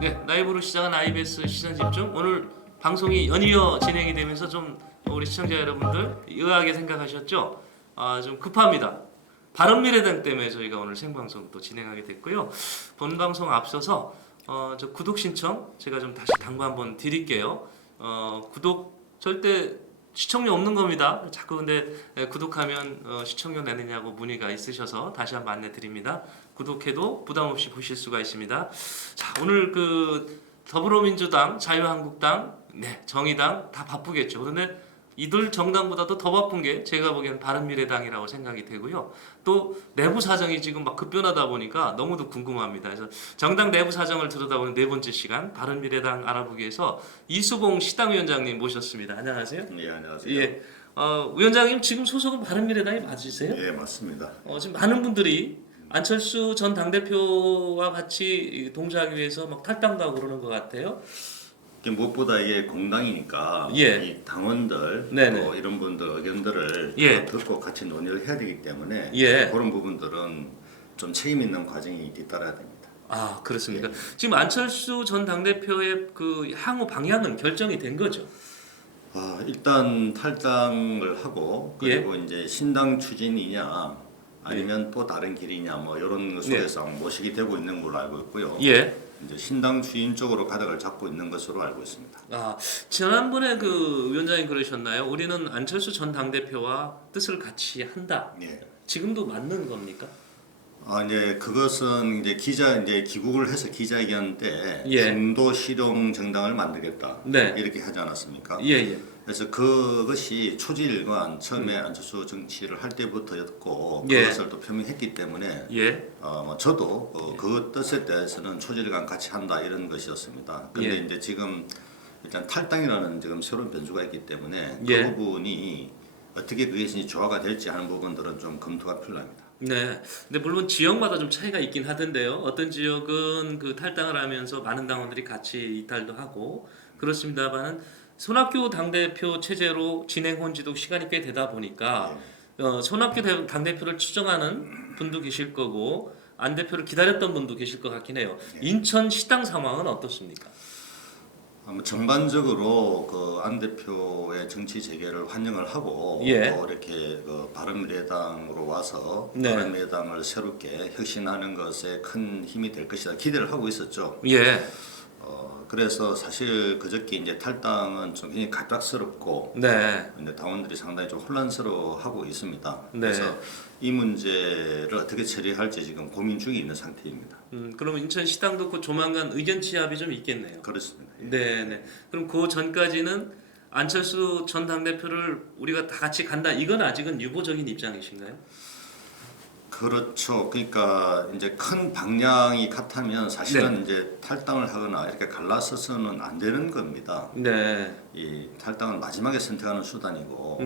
네, 라이브로 시작한 IBS 시선집중. 오늘 방송이 연이어 진행이 되면서 좀 우리 시청자 여러분들 의아하게 생각하셨죠? 좀 급합니다. 바른미래당 때문에 저희가 오늘 생방송 또 진행하게 됐고요. 본 방송 앞서서 저 구독 신청 제가 좀 다시 당부 한번 드릴게요. 구독 절대 시청료 없는 겁니다. 자꾸 근데 구독하면 시청료 내느냐고 문의가 있으셔서 다시 한번 안내 드립니다. 구독해도 부담 없이 보실 수가 있습니다. 자, 오늘 그 더불어민주당, 자유한국당, 정의당 다 바쁘겠죠. 그런데 이들 정당보다도 더 바쁜 게 제가 보기엔 바른미래당이라고 생각이 되고요. 또 내부 사정이 지금 막 급변하다 보니까 너무도 궁금합니다. 그래서 정당 내부 사정을 들여다보는 네 번째 시간 바른미래당 알아보기 위해서 이수봉 시당위원장님 모셨습니다. 안녕하세요. 네, 안녕하세요. 예, 위원장님 지금 소속은 바른미래당이 맞으세요? 예, 맞습니다. 지금 많은 분들이 안철수 전 당대표와 같이 동조하기 위해서 막 탈당도 하고 그러는 것 같아요. 무엇보다 이게 공당이니까 예. 이 당원들 네네. 또 이런 분들 의견들을 예. 듣고 같이 논의를 해야 되기 때문에 예. 그런 부분들은 좀 책임 있는 과정이 뒤따라야 됩니다. 아, 그렇습니까? 지금 안철수 전 당대표의 그 향후 방향은 결정이 된 거죠? 일단 탈당을 하고 그리고 이제 신당 추진이냐 아니면 또 다른 길이냐 뭐 이런 것 속에서 모색이 되고 있는 걸로 알고 있고요. 예. 이제 신당 추진 쪽으로 가닥을 잡고 있는 것으로 알고 있습니다. 지난번에 그 위원장님 그러셨나요? 우리는 안철수 전 당대표와 뜻을 같이 한다. 예. 지금도 맞는 겁니까? 이제 그것은 이제 귀국을 해서 기자회견 때 예. 중도 실용 정당을 만들겠다 네. 이렇게 하지 않았습니까? 예. 그래서 그것이 초지일관 처음에 안철수 정치를 할 때부터였고 예. 그것을 또 표명했기 때문에 예. 저도 그 뜻에 대해서는 초지일관 같이 한다 이런 것이었습니다. 그런데 예. 이제 지금 일단 탈당이라는 지금 새로운 변수가 있기 때문에 예. 그 부분이 어떻게 그것이 조화가 될지 하는 부분들은 좀 검토가 필요합니다. 네. 근데 물론 지역마다 좀 차이가 있긴 하던데요. 어떤 지역은 그 탈당을 하면서 많은 당원들이 같이 이탈도 하고 그렇습니다만은 손학규 당대표 체제로 진행한 지도 시간이 꽤 되다 보니까 손학규 당대표를 추정하는 분도 계실 거고 안 대표를 기다렸던 분도 계실 것 같긴 해요. 인천 시당 상황은 어떻습니까? 전반적으로 그 안 대표의 정치 재개를 환영을 하고 예. 또 이렇게 그 바른미래당으로 와서 네. 바른미래당을 새롭게 혁신하는 것에 큰 힘이 될 것이다 기대를 하고 있었죠. 예. 그래서 사실 그저께 이제 탈당은 좀 굉장히 갑작스럽고 네. 이제 당원들이 상당히 좀 혼란스러워하고 있습니다. 네. 그래서 이 문제를 어떻게 처리할지 지금 고민 중에 있는 상태입니다. 그러면 인천 시당도 그 조만간 의견 취합이 좀 있겠네요. 그렇습니다. 예. 네. 그럼 그 전까지는 안철수 전 당대표를 우리가 다 같이 간다. 이건 아직은 유보적인 입장이신가요? 그렇죠. 그러니까 이제 큰 방향이 같으면 사실은 이제 탈당을 하거나 이렇게 갈라서서는 안 되는 겁니다. 네. 이 탈당은 마지막에 선택하는 수단이고,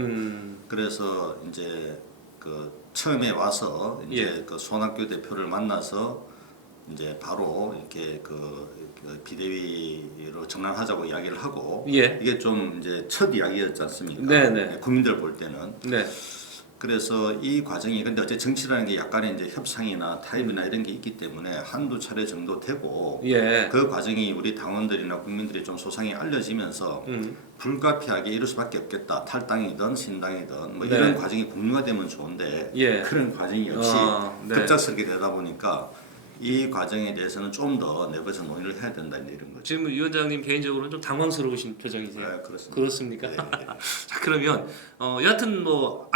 그래서 이제 그 처음에 와서 이제 그 손학규 대표를 만나서 이제 바로 이렇게 그 비대위로 전환하자고 이야기를 하고, 이게 좀 이제 첫 이야기였지 않습니까? 네네. 국민들 볼 때는. 네. 그래서 이 과정이 근데 어째 정치라는 게 약간의 이제 협상이나 타협이나 이런 게 있기 때문에 한두 차례 정도 되고 그 과정이 우리 당원들이나 국민들이 좀 소상히 알려지면서 불가피하게 이럴 수밖에 없겠다. 탈당이든 신당이든 뭐 이런 과정이 공유가 되면 좋은데 그런 과정이 없이 급작스럽게 되다 보니까 이 과정에 대해서는 좀 더 내부에서 논의를 해야 된다 이런 거죠. 지금 위원장님 개인적으로는 좀 당황스러우신 표정이세요? 네, 그렇습니다. 그렇습니까? 네. 자, 그러면 여하튼 뭐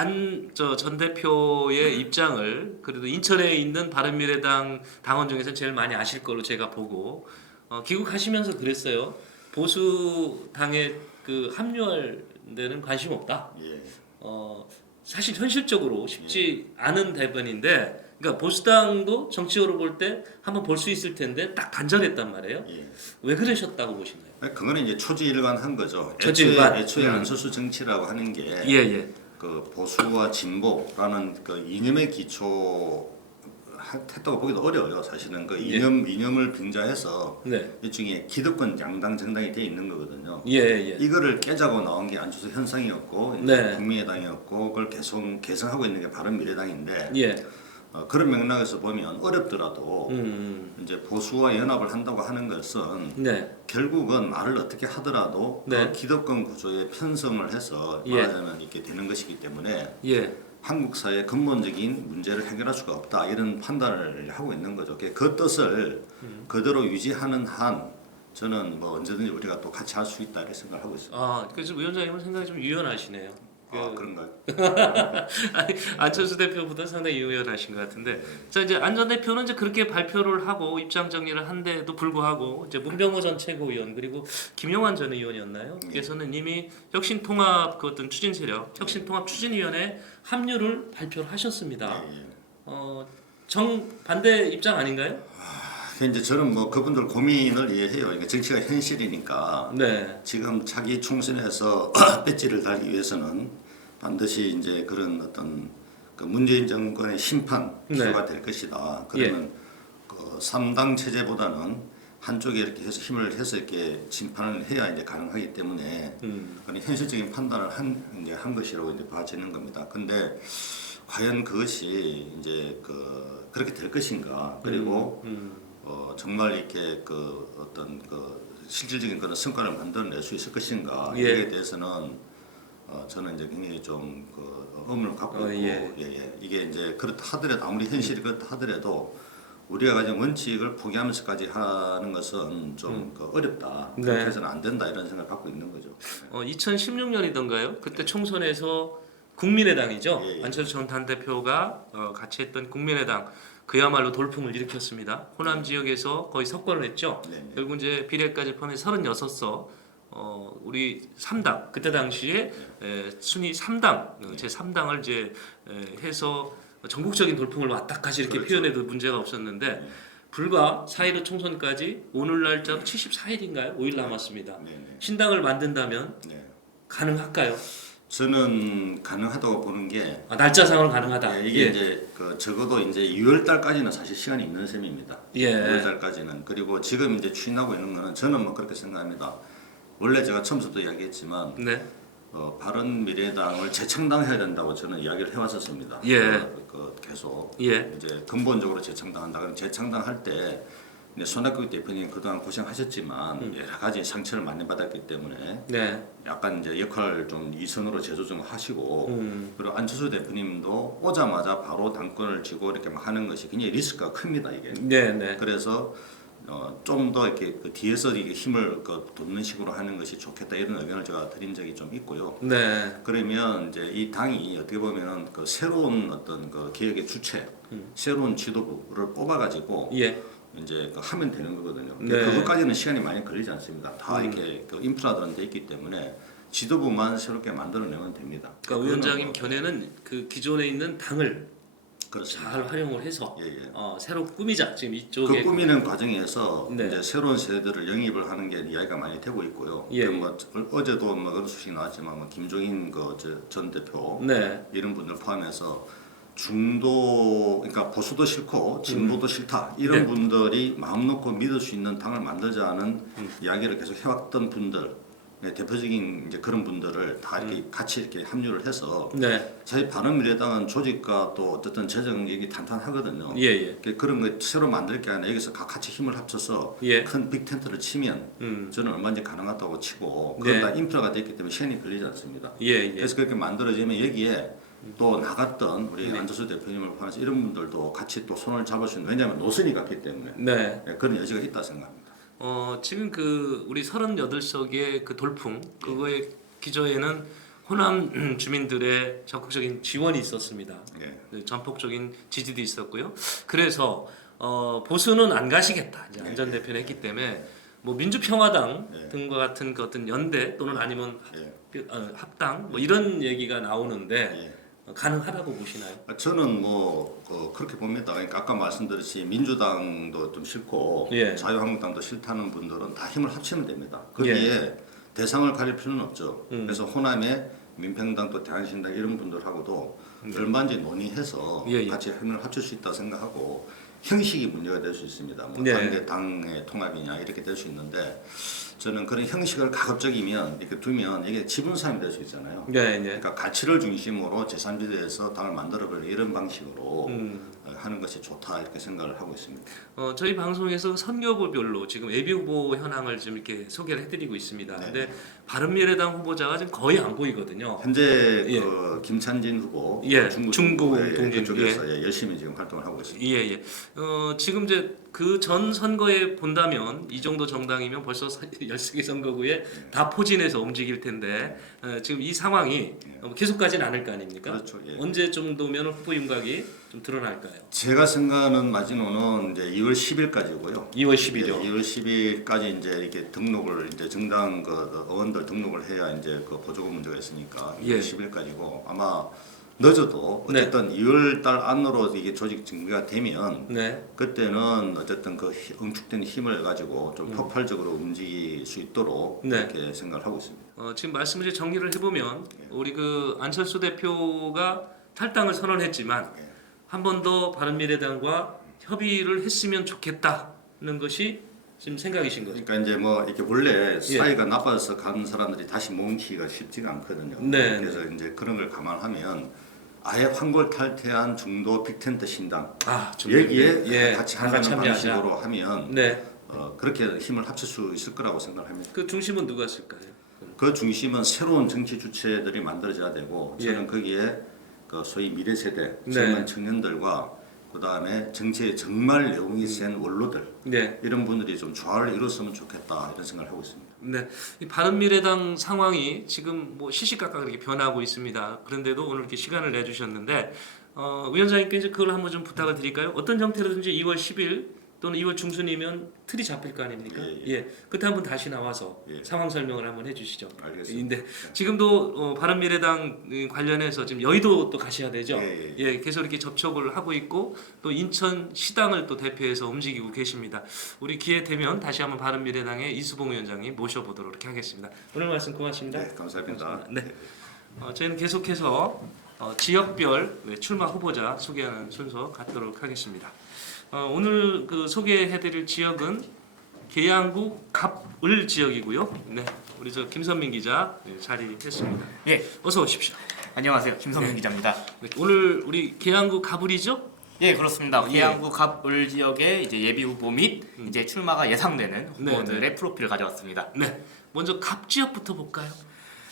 전 대표의 입장을 그래도 인천에 있는 바른미래당 당원 중에서 제일 많이 아실 거로 제가 보고 귀국하시면서 그랬어요. 보수 당에 그 합류할 데는 관심 없다. 예. 사실 현실적으로 쉽지 않은 대변인데. 그러니까 보수당도 정치적으로 볼 때 한번 볼 수 있을 텐데 딱 단절했단 말이에요. 왜 그러셨다고 보시나요? 그거는 이제 초지일관한 거죠. 초지일관. 애초에 안철수 정치라고 하는 게 그 보수와 진보라는 그 이념의 기초 했다고 보기도 어려워요. 사실은 그 이념을 빙자해서 일종의 기득권 양당 정당이 돼 있는 거거든요. 이거를 깨자고 나온 게 안철수 현상이었고 국민의당이었고 그걸 계속 개성하고 있는 게 바른미래당인데 그런 맥락에서 보면 어렵더라도 이제 보수와 연합을 한다고 하는 것은 네. 결국은 말을 어떻게 하더라도 네. 그 기득권 구조에 편성을 해서 예. 말하자면 이렇게 되는 것이기 때문에 예. 한국 사회의 근본적인 문제를 해결할 수가 없다 이런 판단을 하고 있는 거죠. 그 뜻을 그대로 유지하는 한 저는 뭐 언제든지 우리가 또 같이 할 수 있다 이렇게 생각하고 있습니다. 아, 그래서 위원장님은 생각이 좀 유연하시네요. 그런가요? 아니, 안철수 대표보다 상당히 유연하신 것 같은데, 자 이제 안 전 대표는 이제 그렇게 발표를 하고 입장 정리를 한데도 불구하고 이제 문병호 전 최고위원 그리고 김용환 전 의원이었나요? 그래서는 이미 혁신통합 그 어떤 추진 세력, 혁신통합 추진위원회 합류를 발표를 하셨습니다. 정 반대 입장 아닌가요? 이제 저는 뭐 그분들 고민을 이해해요. 그러니까 정치가 현실이니까 네. 지금 차기 총선에서 배지를 달기 위해서는 반드시 이제 그런 어떤 그 문재인 정권의 심판 기소가 될 것이다. 그러면 그 3당 체제보다는 한쪽에 이렇게 해서 힘을 해서 이렇게 심판을 해야 이제 가능하기 때문에 그런 현실적인 판단을 한 것이라고 이제 봐지는 겁니다. 근데 과연 그것이 이제 그렇게 될 것인가? 그리고 정말 이렇게 그 어떤 그 실질적인 그런 성과를 만들어낼 수 있을 것인가 이에 대해서는 저는 이제 굉장히 좀 의문을 갖고 있고 이게 이제 그렇다 하더라도 아무리 현실이 그렇다 하더라도 우리가 가진 원칙을 포기하면서까지 하는 것은 좀 어렵다. 그렇게 해서는 안 된다 이런 생각을 갖고 있는 거죠. 2016년이던가요? 그때 총선에서 국민의당이죠. 안철수 전 당대표가 같이 했던 국민의당 그야말로 돌풍을 일으켰습니다. 호남 지역에서 거의 석권을 했죠. 결국 이제 비례까지 포함해 36석 우리 3당 그때 당시에 순위 3당 제 3당을 이제 해서 전국적인 돌풍을 왔다까지 이렇게 표현해도 문제가 없었는데 불과 4.15 총선까지 오늘 날짜로 74일인가요? 5일 남았습니다. 신당을 만든다면 가능할까요? 저는 가능하다고 보는 게 날짜상으로 가능하다. 이게 이제 적어도 이제 6월 달까지는 사실 시간이 있는 셈입니다. 6월 달까지는. 그리고 지금 이제 추진하고 있는 거는 저는 뭐 그렇게 생각합니다. 원래 제가 처음부터 이야기했지만 바른미래당을 재창당해야 된다고 저는 이야기를 해왔었습니다. 계속 이제 근본적으로 재창당한다. 그럼 재창당할 때 손학규 대표님 그동안 고생하셨지만 여러 가지 상처를 많이 받았기 때문에 약간 이제 역할 좀 이선으로 재조정을 하시고 그리고 안철수 대표님도 오자마자 바로 당권을 쥐고 이렇게 막 하는 것이 굉장히 리스크가 큽니다 이게. 그래서 좀 더 이렇게 뒤에서 이게 힘을 돋는 식으로 하는 것이 좋겠다 이런 의견을 제가 드린 적이 좀 있고요. 그러면 이제 이 당이 어떻게 보면은 새로운 어떤 개혁의 주체, 새로운 지도부를 뽑아가지고 이제 하면 되는 거거든요. 그것까지는 시간이 많이 걸리지 않습니다. 다 이렇게 인프라들은 돼 있기 때문에 지도부만 새롭게 만들어내면 됩니다. 그러니까 위원장님 견해는 그 기존에 있는 당을 잘 활용을 해서 새로 꾸미자 지금 이쪽에 그 꾸미는 과정에서 이제 새로운 세대들을 영입을 하는 게 이야기가 많이 되고 있고요. 뭐 어제도 뭐 그런 소식이 나왔지만 뭐 김종인 전 대표 이런 분들 포함해서 중도 그러니까 보수도 싫고 진보도 싫다 이런 분들이 마음 놓고 믿을 수 있는 당을 만들자는 이야기를 계속 해왔던 분들 대표적인 이제 그런 분들을 다 이렇게 같이 이렇게 합류를 해서 사실 바른미래당은 조직과 또 어쨌든 재정력이 탄탄하거든요. 그런 거 새로 만들 게 아니라 여기서 같이 힘을 합쳐서 큰 빅텐트를 치면 저는 얼마든지 가능하다고 치고 그건 다 인프라가 됐기 때문에 시간이 걸리지 않습니다. 그래서 그렇게 만들어지면 여기에 또 나갔던 우리 안철수 대표님을 포함해서 이런 분들도 같이 또 손을 잡을 수 있는 왜냐하면 노선이 같기 때문에 그런 여지가 있다 생각합니다. 지금 우리 38석의 그 돌풍 그거의 기저에는 호남 주민들의 적극적인 지원이 있었습니다. 전폭적인 지지도 있었고요. 그래서 보수는 안 가시겠다 이제 안 전 대표는 했기 때문에 뭐 민주평화당 등과 같은 그 어떤 연대 또는 아니면 합당 뭐 이런 얘기가 나오는데 가능하다고 보시나요? 저는 뭐 그렇게 봅니다. 그러니까 아까 말씀드렸듯이 민주당도 좀 싫고 자유한국당도 싫다는 분들은 다 힘을 합치면 됩니다. 거기에 대상을 가릴 필요는 없죠. 그래서 호남에 민평당 또 대한신당 이런 분들하고도 얼마든지 논의해서 같이 힘을 합칠 수 있다 생각하고 형식이 문제가 될 수 있습니다. 뭐 당대 당의 통합이냐 이렇게 될 수 있는데 저는 그런 형식을 가급적이면 이렇게 두면 이게 지분 싸움이 될 수 있잖아요. 그러니까 가치를 중심으로 제3지대에서 당을 만들어버리는 이런 방식으로 하는 것이 좋다 이렇게 생각을 하고 있습니다. 저희 방송에서 선거구별로 지금 예비 후보 현황을 좀 이렇게 소개를 해드리고 있습니다. 네. 근데 바른미래당 후보자가 지금 거의 안 보이거든요. 현재 예. 그 김찬진 후보 예, 중구 동진, 쪽에서 열심히 지금 활동을 하고 있습니다. 예. 지금 이제 그 전 선거에 본다면 이 정도 정당이면 벌써 13개 선거구에 다 포진해서 움직일 텐데 지금 이 상황이 계속 가진 않을 거 아닙니까? 그렇죠. 예. 언제 정도면 후보 윤곽이 좀 드러날까요? 제가 생각하는 마지노는 이제 2월 10일까지고요. 2월 10일이요. 2월 10일까지 이제 이렇게 등록을 이제 정당 그 의원들 등록을 해야 이제 그 보조금 문제가 있으니까 2월 예. 10일까지고 아마 늦어도 어쨌든 2월 달 안으로 이게 조직 정비가 되면 네. 그때는 어쨌든 그 응축된 힘을 가지고 좀 폭발적으로 움직일 수 있도록 네. 이렇게 생각을 하고 있습니다. 지금 말씀을 이제 정리를 해보면 우리 그 안철수 대표가 탈당을 선언했지만 한 번 더 바른미래당과 협의를 했으면 좋겠다는 것이 지금 생각이신 거죠. 그러니까 이제 뭐 이렇게 원래 사이가 나빠서 간 사람들이 다시 모으기가 쉽지가 않거든요. 네. 그래서 이제 그런 걸 감안하면 아예 환골탈태한 중도 빅텐트 신당 여기에 같이 하는 참여하자. 방식으로 하면 네. 그렇게 힘을 합칠 수 있을 거라고 생각합니다. 그 중심은 누가 쓸까요? 그 중심은 새로운 정치 주체들이 만들어져야 되고 저는 예. 거기에 그 소위 미래 세대 네. 젊은 청년들과 그 다음에 정치에 정말 내공이 센 원로들 네. 이런 분들이 좀 조화를 이뤘으면 좋겠다 이런 생각을 하고 있습니다. 네. 이 바른미래당 상황이 지금 뭐 시시각각 이렇게 변하고 있습니다. 그런데도 오늘 이렇게 시간을 내주셨는데 위원장님께 이제 그걸 한번 좀 부탁을 드릴까요? 어떤 형태로든지 2월 10일 또는 2월 중순이면 틀이 잡힐 거 아닙니까? 예. 그때 한번 다시 나와서 상황 설명을 한번 해주시죠. 알겠습니다. 근데 지금도 바른미래당 관련해서 지금 여의도 또 가셔야 되죠. 예. 계속 이렇게 접촉을 하고 있고 또 인천 시당을 또 대표해서 움직이고 계십니다. 우리 기회 되면 다시 한번 바른미래당의 이수봉 위원장님 모셔보도록 이렇게 하겠습니다. 오늘 말씀 고맙습니다. 네, 감사합니다. 네. 저희는 계속해서 지역별 출마 후보자 소개하는 순서 갖도록 하겠습니다. 오늘 그 소개해드릴 지역은 계양구 갑을 지역이고요. 네, 우리 저 김선민 기자 자리했습니다. 예, 어서 오십시오. 안녕하세요. 김성민 기자입니다. 네, 오늘 우리 계양구 갑을이죠? 예, 그렇습니다. 예. 계양구 갑을 지역의 이제 예비 후보 및 이제 출마가 예상되는 후보들의 프로필을 가져왔습니다. 네, 먼저 갑 지역부터 볼까요?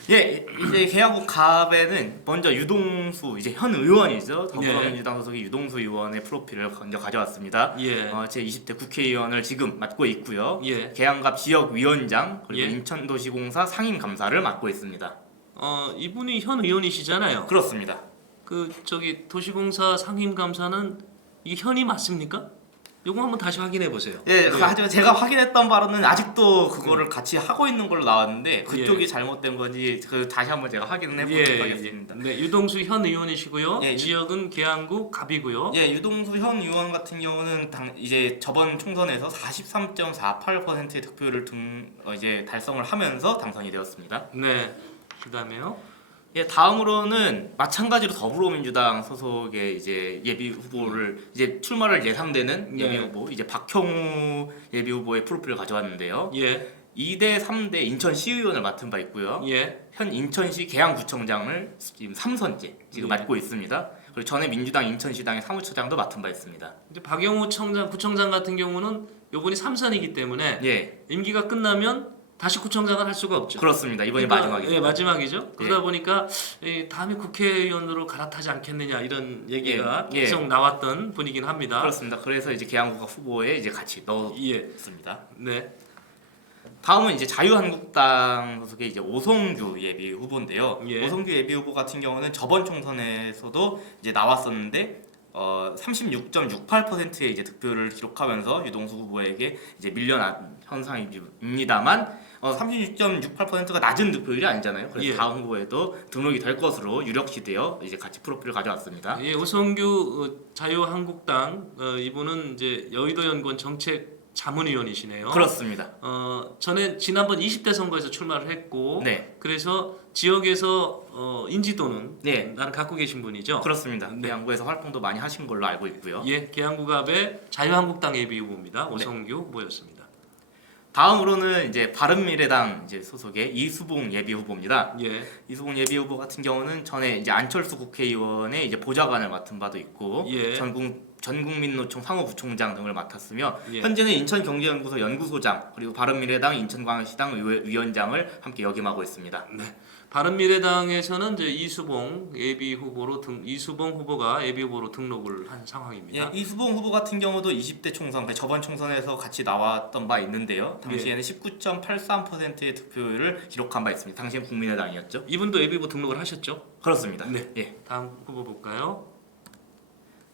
예, 이제 계양구 갑에는 먼저 유동수 이제 현 의원이죠. 더불어민주당 소속의 유동수 의원의 프로필을 먼저 가져왔습니다. 예. 제 20대 국회의원을 지금 맡고 있고요. 예. 계양갑 지역위원장 그리고 예. 인천도시공사 상임감사를 맡고 있습니다. 이분이 현 의원이시잖아요. 그렇습니다. 그 저기 도시공사 상임감사는 이게 현이 맞습니까? 요거 한번 다시 확인해 보세요. 예, 하지만 제가 확인했던 바로는 아직도 그거를 같이 하고 있는 걸로 나왔는데 그쪽이 잘못된 건지 다시 한번 제가 확인을 해보도록 하겠습니다. 네, 유동수 현 의원이시고요. 예, 지역은 계양구 갑이고요. 예, 유동수 현 의원 같은 경우는 이제 저번 총선에서 43.48%의 득표율을 이제 달성을 하면서 당선이 되었습니다. 네, 그다음에요. 예, 다음으로는 마찬가지로 더불어민주당 소속의 이제 예비 후보를 이제 출마를 예상되는 예비 후보 이제 박형우 예비 후보의 프로필을 가져왔는데요. 예. 2대 3대 인천시의원을 맡은 바 있고요. 예. 현 인천시 계양구청장을 지금 3선째 지금 맡고 있습니다. 그리고 전에 민주당 인천시당의 사무처장도 맡은 바 있습니다. 이제 박영우 구청장 같은 경우는 요번이 3선이기 때문에 예, 임기가 끝나면 다시 구청장을 할 수가 없죠. 그렇습니다. 이번이 그러니까, 마지막이죠. 예, 마지막이죠. 그러다 보니까 다음에 국회의원으로 갈아타지 않겠느냐 이런 얘기가 계속 나왔던 분이긴 합니다. 그렇습니다. 그래서 이제 계양구가 후보에 이제 같이 넣었습니다. 네. 다음은 이제 자유한국당 소속의 이제 오성규 예비 후보인데요. 예. 오성규 예비 후보 같은 경우는 저번 총선에서도 이제 나왔었는데 36.68%의 이제 득표를 기록하면서 유동수 후보에게 이제 밀려난 현상입니다만 36.68%가 낮은 득표율이 아니잖아요. 그래서 다음 후보에도 등록이 될 것으로 유력시되어 이제 같이 프로필을 가져왔습니다. 예, 오성규 자유한국당 이분은 이제 여의도연구원 정책 자문위원이시네요. 그렇습니다. 전에 지난번 20대 선거에서 출마를 했고, 네. 그래서 지역에서 인지도는 네. 나는 갖고 계신 분이죠. 그렇습니다. 계양구에서 활동도 많이 하신 걸로 알고 있고요. 예, 계양구갑의 자유한국당 예비 후보입니다. 오성규 후보였습니다. 다음으로는 이제 바른미래당 이제 소속의 이수봉 예비 후보입니다. 예. 이수봉 예비 후보 같은 경우는 전에 이제 안철수 국회의원의 이제 보좌관을 맡은 바도 있고 예. 전국 전국민노총 상호부총장 등을 맡았으며 예. 현재는 인천경제연구소 연구소장 그리고 바른미래당 인천광역시당 위원장을 함께 역임하고 있습니다. 바른미래당에서는 이제 이수봉 후보가 예비 후보로 등록을 한 상황입니다. 예, 이수봉 후보 같은 경우도 20대 총선, 그러니까 저번 총선에서 같이 나왔던 바 있는데요. 당시에는 19.83%의 득표율을 기록한 바 있습니다. 당시엔 국민의당이었죠. 이분도 예비 후보 등록을 하셨죠? 그렇습니다. 네. 예. 다음 후보 볼까요?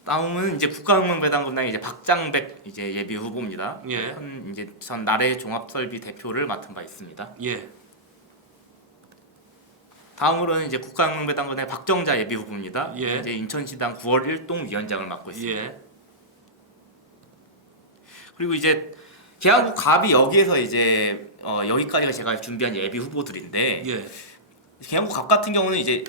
다음은 이제 국가혁명배당금당 이제 박장백 이제 예비 후보입니다. 예. 이제 전 나래 종합설비 대표를 맡은 바 있습니다. 예. 다음으로는 이제 국가혁명배당금의 박정자 예비 후보입니다. 예. 이제 인천시당 9월 1동 위원장을 맡고 있습니다. 예. 그리고 이제 계양국 갑이 여기에서 이제 여기까지가 제가 준비한 예비 후보들인데 예. 계양국 갑 같은 경우는 이제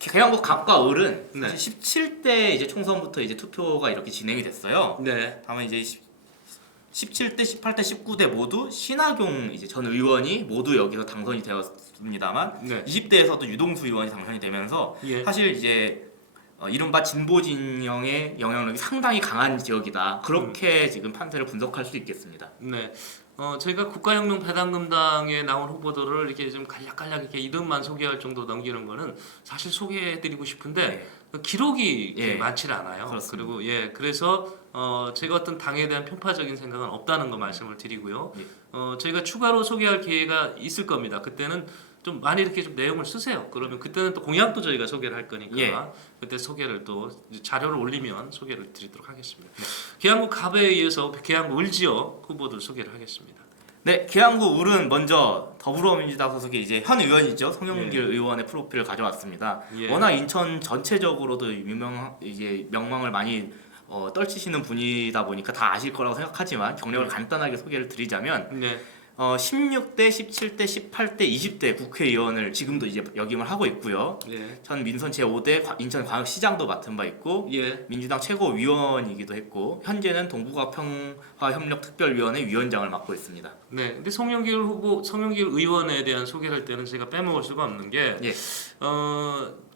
계양국 갑과 을은 네. 사실 17대 이제 총선부터 이제 투표가 이렇게 진행이 됐어요. 네. 다만 이제 17대, 18대, 19대 모두 신하경 이제 전 의원이 모두 여기서 당선이 되었습니다만 네. 20대에서도 유동수 의원이 당선이 되면서 예. 사실 이제 이른바 진보 진영의 영향력이 상당히 강한 지역이다. 그렇게 지금 판세를 분석할 수 있겠습니다. 네. 제가 국가혁명 배당금당에 나온 후보들을 이렇게 좀 간략간략 이렇게 이름만 소개할 정도 넘기는 거는 사실 소개해드리고 싶은데 네. 그 기록이 예. 많지 않아요. 그렇습니다. 그리고 그래서 제가 어떤 당에 대한 편파적인 생각은 없다는 거 말씀을 드리고요. 예. 저희가 추가로 소개할 기회가 있을 겁니다. 그때는 좀 많이 이렇게 좀 내용을 쓰세요. 그러면 그때는 또 공약도 저희가 소개를 할 거니까 예. 그때 소개를 또 자료를 올리면 소개를 드리도록 하겠습니다. 계양구 갑에 이어서 계양구 을지역 후보들 소개를 하겠습니다. 네, 계양구 을은 먼저 더불어민주당 소속의 이제 현 의원이죠. 송영길 의원의 프로필을 가져왔습니다. 예. 워낙 인천 전체적으로도 이제 명망을 많이 떨치시는 분이다 보니까 다 아실 거라고 생각하지만 경력을 간단하게 소개를 드리자면 네. 16대, 17대, 18대, 20대 국회의원을 지금도 이제 역임을 하고 있고요. 예. 전 민선 제5대 인천광역시장도 맡은 바 있고 예. 민주당 최고위원이기도 했고 현재는 동북아평화협력특별위원회 위원장을 맡고 있습니다. 네. 근데 송영길 의원에 대한 소개를 할 때는 제가 빼먹을 수가 없는 게 예.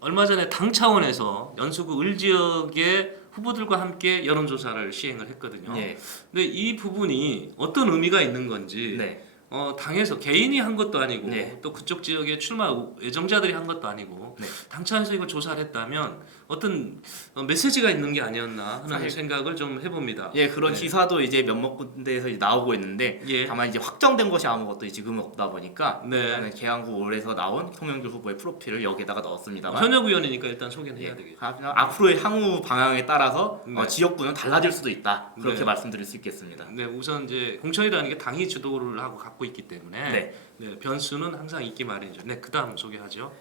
얼마 전에 당 차원에서 연수구 을 지역의 후보들과 함께 여론조사를 시행을 했거든요. 예. 근데 이 부분이 어떤 의미가 있는 건지 네. 당에서 개인이 한 것도 아니고 네. 또 그쪽 지역의 출마 예정자들이 한 것도 아니고 네. 당 차원에서 이걸 조사를 했다면 어떤 메시지가 있는 게 아니었나 하는 사실- 생각을 좀 해봅니다. 예, 그런 네. 기사도 이제 몇몇 군데에서 이제 나오고 있는데 예. 다만 이제 확정된 것이 아무것도 지금은 없다 보니까 네. 저는 계양구 을에서 나온 송영길 후보의 프로필을 여기다가 넣었습니다만 현역 의원이니까 일단 소개는 해야 되겠죠. 앞으로의 향후 방향에 따라서 네. 지역구는 달라질 수도 있다. 그렇게 네. 말씀드릴 수 있겠습니다. 네, 우선 이제 공천이라는 게 당이 주도를 하고 갖고 있기 때문에 네. 변수는 항상 있기 마련이죠. 네, 그다음 소개하죠.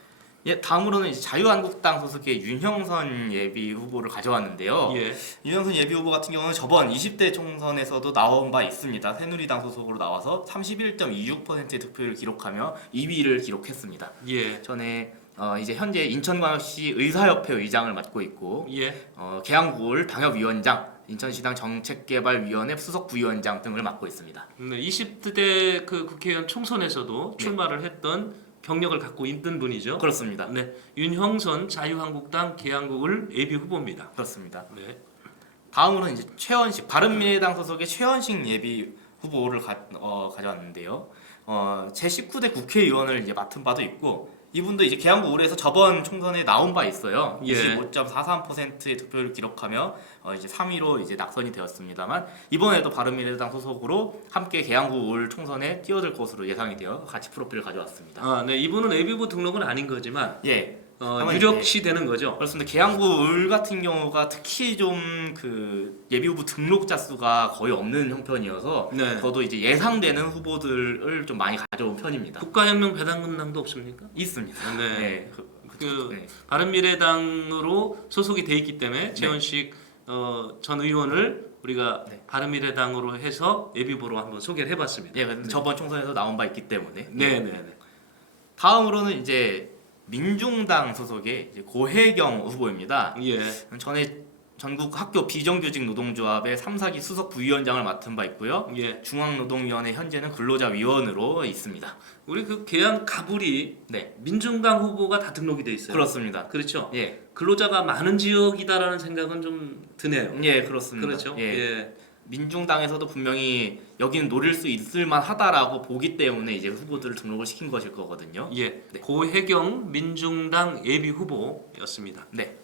예, 다음으로는 이제 자유한국당 소속의 윤형선 예비 후보를 가져왔는데요. 예, 윤형선 예비 후보 같은 경우는 저번 20대 총선에서도 나온 바 있습니다. 새누리당 소속으로 나와서 31.26%의 득표율을 기록하며 2위를 기록했습니다. 예, 전에 이제 현재 인천광역시 의사협회 의장을 맡고 있고 예, 계양구을 당협위원장, 인천시당 정책개발위원회 수석 부위원장 등을 맡고 있습니다. 네, 20대 그 국회의원 총선에서도 출마를 했던 경력을 갖고 있던 분이죠. 그렇습니다. 네, 윤형선 자유한국당 계양구을 예비 후보입니다. 그렇습니다. 네, 다음으로는 이제 최원식 바른미래당 소속의 최원식 예비 후보를 가져왔는데요. 제 19대 국회의원을 이제 맡은 바도 있고 이분도 이제 계양구 을에서 저번 총선에 나온 바 있어요. 예. 25.43%의 득표를 기록하며 이제 3위로 이제 낙선이 되었습니다만 이번에도 바른미래당 소속으로 함께 계양구 을 총선에 뛰어들 것으로 예상이 되어 같이 프로필을 가져왔습니다. 네, 이분은 예비 후보 등록은 아닌 거지만 예. 유력시 되는 거죠. 그렇습니다. 계양구 을 같은 경우가 특히 좀 그 예비 후보 등록자 수가 거의 없는 형편이어서 네. 저도 이제 예상되는 후보들을 좀 많이 가져온 편입니다. 국가혁명 배당금당도 없습니까? 있습니다. 네. 네. 네. 바른미래당으로 소속이 돼 있기 때문에 최원식 전 의원을 우리가 네. 바른미래당으로 해서 예비후보로 한번 소개를 해봤습니다. 예, 근데 저번 총선에서 나온 바 있기 때문에. 네, 네, 다음으로는 이제 민중당 소속의 이제 고혜경 후보입니다. 예, 전에 전국 학교 비정규직 노동조합의 3, 4기 수석 부위원장을 맡은 바 있고요. 예. 중앙노동위원회 현재는 근로자위원으로 있습니다. 우리 그 계양 가불이 네, 민중당 후보가 다 등록이 돼 있어요. 그렇습니다. 그렇죠. 예, 근로자가 많은 지역이다라는 생각은 좀 드네요. 예, 그렇습니다. 그렇죠. 예. 예. 민중당에서도 분명히 여기는 노릴 수 있을 만하다라고 보기 때문에 이제 후보들을 등록을 시킨 것일 거거든요. 예. 네. 고혜경 민중당 예비 후보였습니다. 네.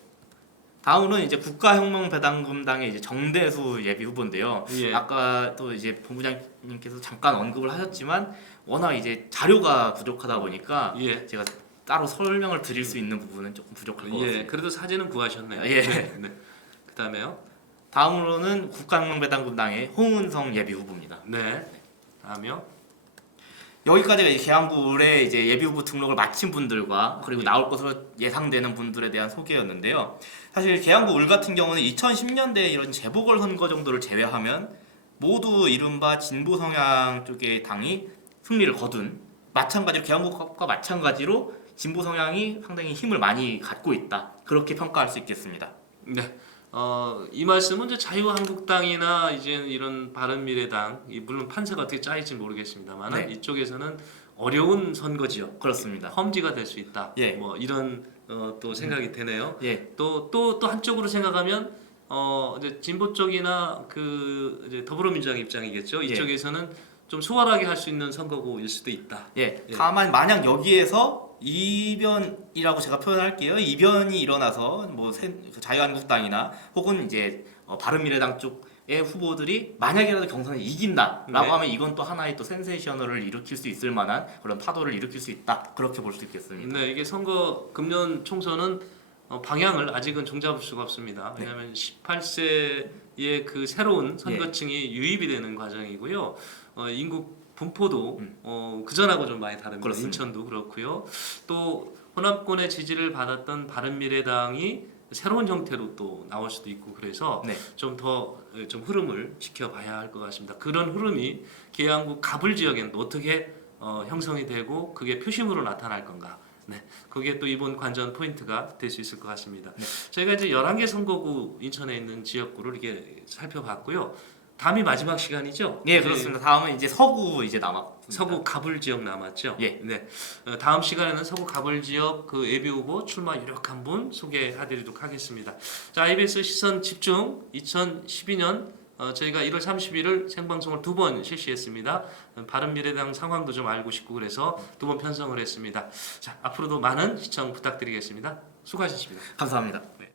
다음은 이제 국가혁명배당금당의 이제 정대수 예비 후보인데요. 예. 아까 또 이제 본부장님께서 잠깐 언급을 하셨지만 워낙 이제 자료가 부족하다 보니까 예. 제가 따로 설명을 드릴 수 있는 부분은 조금 부족할 것 예. 같습니다. 그래도 사진은 구하셨네요. 예. 네. 네. 그다음에요. 다음으로는 국가혁명배당금당의 홍은성 예비 후보입니다. 네. 다음이요. 여기까지가 이제 계양구의 이제 예비 후보 등록을 마친 분들과 그리고 예. 나올 것으로 예상되는 분들에 대한 소개였는데요. 사실 계양구 울 같은 경우는 2010년대 이런 재보궐 선거 정도를 제외하면 모두 이른바 진보 성향 쪽의 당이 승리를 거둔, 마찬가지로 계양구과 마찬가지로 진보 성향이 상당히 힘을 많이 갖고 있다. 그렇게 평가할 수 있겠습니다. 네. 이 말씀은 이제 자유한국당이나 이제 이런 바른미래당, 물론 판세가 어떻게 짜일지 모르겠습니다만 네. 이쪽에서는 어려운 선거지역, 그렇습니다. 험지가 될 수 있다. 예. 뭐 이런 또 생각이 되네요. 예, 또 한쪽으로 생각하면 이제 진보 쪽이나 그 이제 더불어민주당 입장이겠죠. 예. 이쪽에서는 좀 수월하게 할 수 있는 선거구일 수도 있다. 예. 예. 다만 만약 여기에서 이변이라고 제가 표현할게요. 이변이 일어나서 뭐 자유한국당이나 혹은 이제 바른미래당 쪽의 후보들이 만약이라도 경선에 이긴다라고 네. 하면 이건 또 하나의 또 센세이션을 일으킬 수 있을 만한 그런 파도를 일으킬 수 있다. 그렇게 볼 수 있겠습니다. 네, 이게 선거 금년 총선은 방향을 아직은 종잡을 수가 없습니다. 네. 왜냐하면 18세의 그 새로운 선거층이 유입이 되는 과정이고요. 인구 분포도 그전하고 좀 많이 다릅니다. 그렇습니다. 인천도 그렇고요. 또 호남권의 지지를 받았던 바른미래당이 새로운 형태로 또 나올 수도 있고 그래서 네. 좀 더 좀 흐름을 지켜봐야 할 것 같습니다. 그런 흐름이 계양구 가불 지역에는 어떻게 형성이 되고 그게 표심으로 나타날 건가? 네, 그게 또 이번 관전 포인트가 될 수 있을 것 같습니다. 네. 저희가 이제 11개 선거구 인천에 있는 지역구를 이렇게 살펴봤고요. 다음이 마지막 시간이죠? 예, 그렇습니다. 다음은 이제 서구 이제 남았습니다. 서구 가불 지역 남았죠? 예. 네. 다음 시간에는 서구 가불 지역 그 예비 후보 출마 유력한 분 소개해드리도록 하겠습니다. 자, IBS 시선 집중 2012년 저희가 1월 30일을 생방송을 2번 실시했습니다. 바른미래당 상황도 좀 알고 싶고 그래서 2번 편성을 했습니다. 자, 앞으로도 많은 시청 부탁드리겠습니다. 수고하셨습니다. 감사합니다. 네.